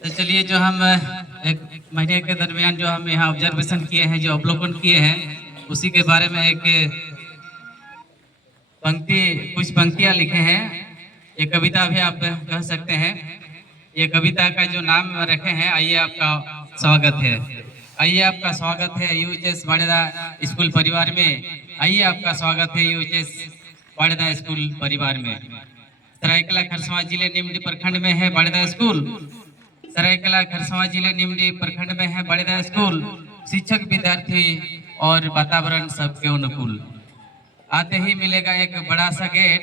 तो चलिए, जो हम एक महीने के दरमियान जो हम यहाँ ऑब्जर्वेशन किए हैं, जो अवलोकन किए हैं, उसी के बारे में एक कुछ पंक्तियाँ लिखे हैं। ये कविता भी आप कह सकते हैं। ये कविता का जो नाम रखे हैं, आइए आपका स्वागत है। आइए आपका स्वागत है यूएचएस बाड़ेदा स्कूल परिवार में। आइए आपका स्वागत है यूएचएस बाड़ेदा स्कूल परिवार में। सरायकला खरसावां जिले निमडी प्रखंड में है बाड़ेदा स्कूल। सरायकला खरसावां जिले निमडी प्रखंड में है बाड़ेदा स्कूल। शिक्षक, विद्यार्थी और वातावरण सबके अनुकूल। आते ही मिलेगा एक बड़ा सा गेट,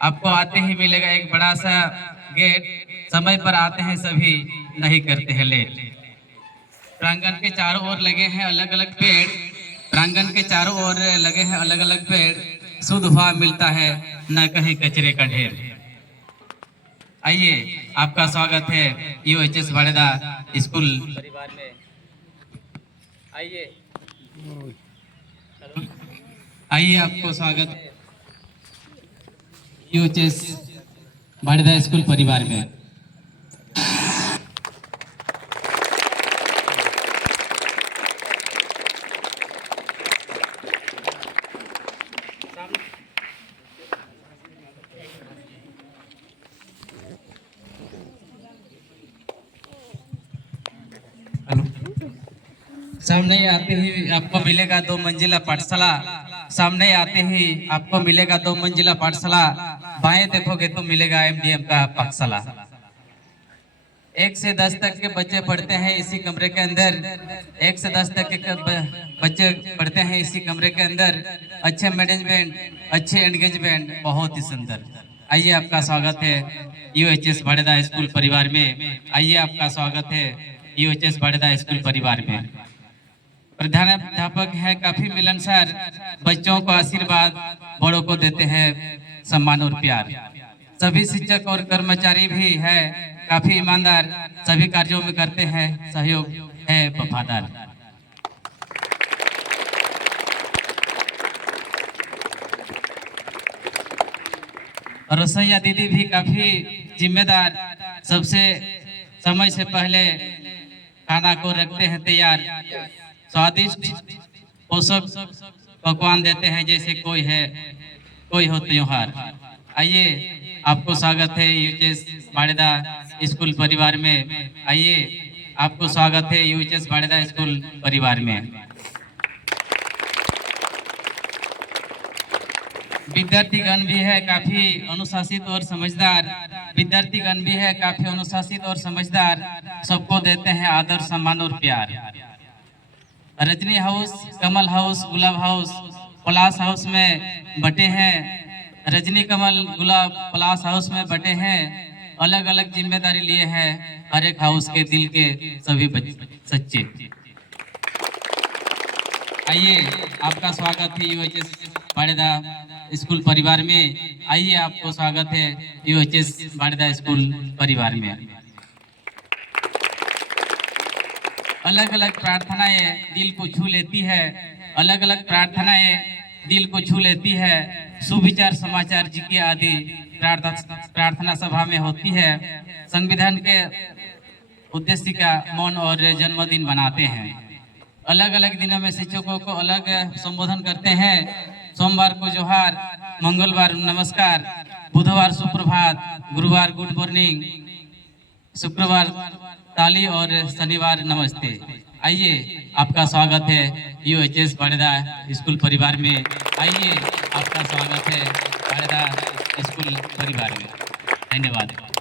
आपको आते ही मिलेगा एक बड़ा सा गेट। समय पर आते हैं सभी, नहीं करते हैं लेट। प्रांगण के चारों ओर लगे हैं अलग अलग पेड़। प्रांगण के चारों ओर लगे हैं अलग अलग पेड़। शुद्ध हवा मिलता है, न कहीं कचरे का ढेर। आइए आपका स्वागत है यूएचएस बाड़ेदा स्कूल परिवार में। आइए आपको स्वागत है यूएचएस बाड़ेदा स्कूल परिवार में। सामने आते ही आपको मिलेगा 2 मंजिला पाठशाला। सामने आते ही आपको मिलेगा 2 मंजिला पाठशाला। बाएं देखोगे तो मिलेगा एमडीएम का पाठशाला। 1 से 10 तक के बच्चे पढ़ते हैं इसी कमरे के अंदर। 1 से 10 तक के बच्चे पढ़ते हैं इसी कमरे के अंदर। अच्छे मैनेजमेंट, अच्छे एंगेजमेंट, बहुत ही सुंदर। आइए आपका स्वागत है यूएचएस बाड़ेदा स्कूल परिवार में। आइए आपका स्वागत है यूएचएस बाड़ेदा स्कूल परिवार में। प्रधानाध्यापक है काफी मिलनसार, बच्चों को आशीर्वाद, बड़ों को देते हैं सम्मान और प्यार। सभी शिक्षक और कर्मचारी भी है काफी ईमानदार, सभी कार्यों में करते हैं सहयोग, है वफादार। रसोइया दीदी भी काफी जिम्मेदार, सबसे समय से पहले खाना को रखते हैं तैयार। स्वादिष्ट पोषक पकवान देते हैं जैसे कोई हो त्योहार। आइए आपको स्वागत है यूएचएस बाड़ेदा स्कूल परिवार में। आइए आपको स्वागत है यूएचएस बाड़ेदा स्कूल परिवार में। विद्यार्थीगण भी है काफी अनुशासित और समझदार। विद्यार्थीगण भी है काफी अनुशासित और समझदार, सबको देते हैं आदर, सम्मान और प्यार। रजनी हाउस, कमल हाउस, गुलाब हाउस, पलास हाउस में बटे हैं। रजनी, कमल, गुलाब, पलास हाउस में बटे हैं। अलग अलग जिम्मेदारी लिए हैं हर एक हाउस के दिल के सभी सच्चे। आइए आपका स्वागत है यूएचएस बाड़ेदा स्कूल परिवार में। आइए आपको स्वागत है यूएचएस बाड़ेदा स्कूल परिवार में। अलग अलग प्रार्थनाएं दिल को छू लेती है। अलग अलग प्रार्थनाएं दिल को छू लेती है। सुविचार, समाचार जी की आदि प्रार्थना सभा में होती है। संविधान के उद्देश्य का मौन और जन्मदिन बनाते हैं। अलग अलग दिनों में शिक्षकों को अलग संबोधन करते हैं। सोमवार को जोहार, मंगलवार नमस्कार, बुधवार सुप्रभात, गुरुवार गुड मॉर्निंग, शुक्रवार ताली और शनिवार नमस्ते। आइए आपका स्वागत है यूएचएस बाड़ेदा स्कूल परिवार में। आइए आपका स्वागत है बाड़ेदा स्कूल परिवार में। धन्यवाद।